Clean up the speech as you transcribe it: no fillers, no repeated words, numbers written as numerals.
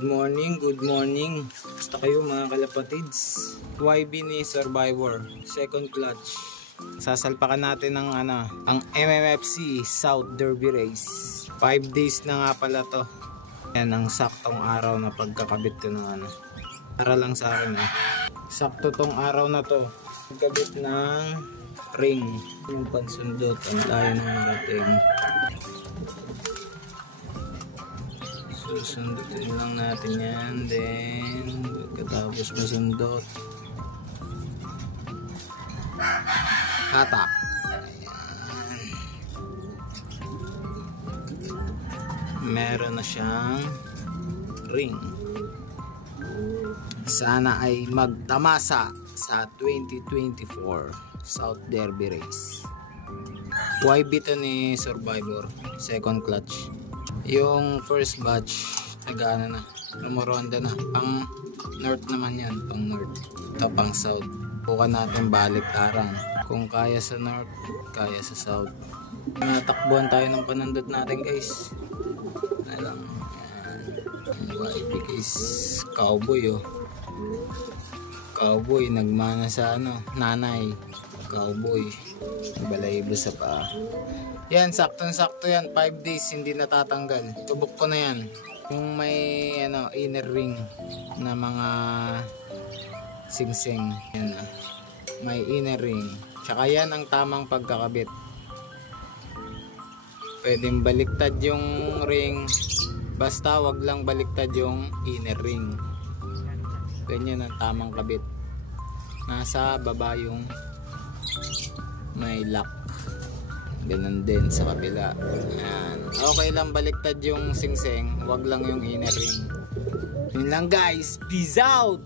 Good morning. Basta kayo mga kalapatids. YB ni Survivor, second clutch. Sasalpakan natin ng ang MMFC South Derby Race. 5 days na nga pala to. Yan ang saktong araw na pagkakabit ko ng para lang sa akin sakto tong araw na to. Pagkabit ng ring. Yung pansundot. Ang tayo ng dating. Susundutin lang natin yan. Then katapos masundot, hatak. Ayan. Meron na siyang ring. Sana ay magtamasa sa 2024 South Derby Race. YB to ni Survivor, second clutch. Yung first batch nag-ano na, lumoronda na. Pang north naman yan, pang north. Ito pang south. Bukan natin baliktaran. Kung kaya sa north, kaya sa south. Natakbuhan tayo ng panandot natin guys. Alam, YB guys, cowboy cowboy, nagmana sa nanay. Cowboy, balayibo sa paa. Yan, saktong-sakto yan. 5 days hindi natatanggal. Tubok ko na yan. Yung may inner ring na mga singsing. Yan may inner ring. Tsaka yan ang tamang pagkakabit. Pwedeng baliktad yung ring. Basta wag lang baliktad yung inner ring. Ganyan ang tamang kabit. Nasa baba yung may lock. Ganun din sa kabila. Ayan. Okay lang baliktad yung singsing, wag lang yung inner ring. Yun lang guys, peace out!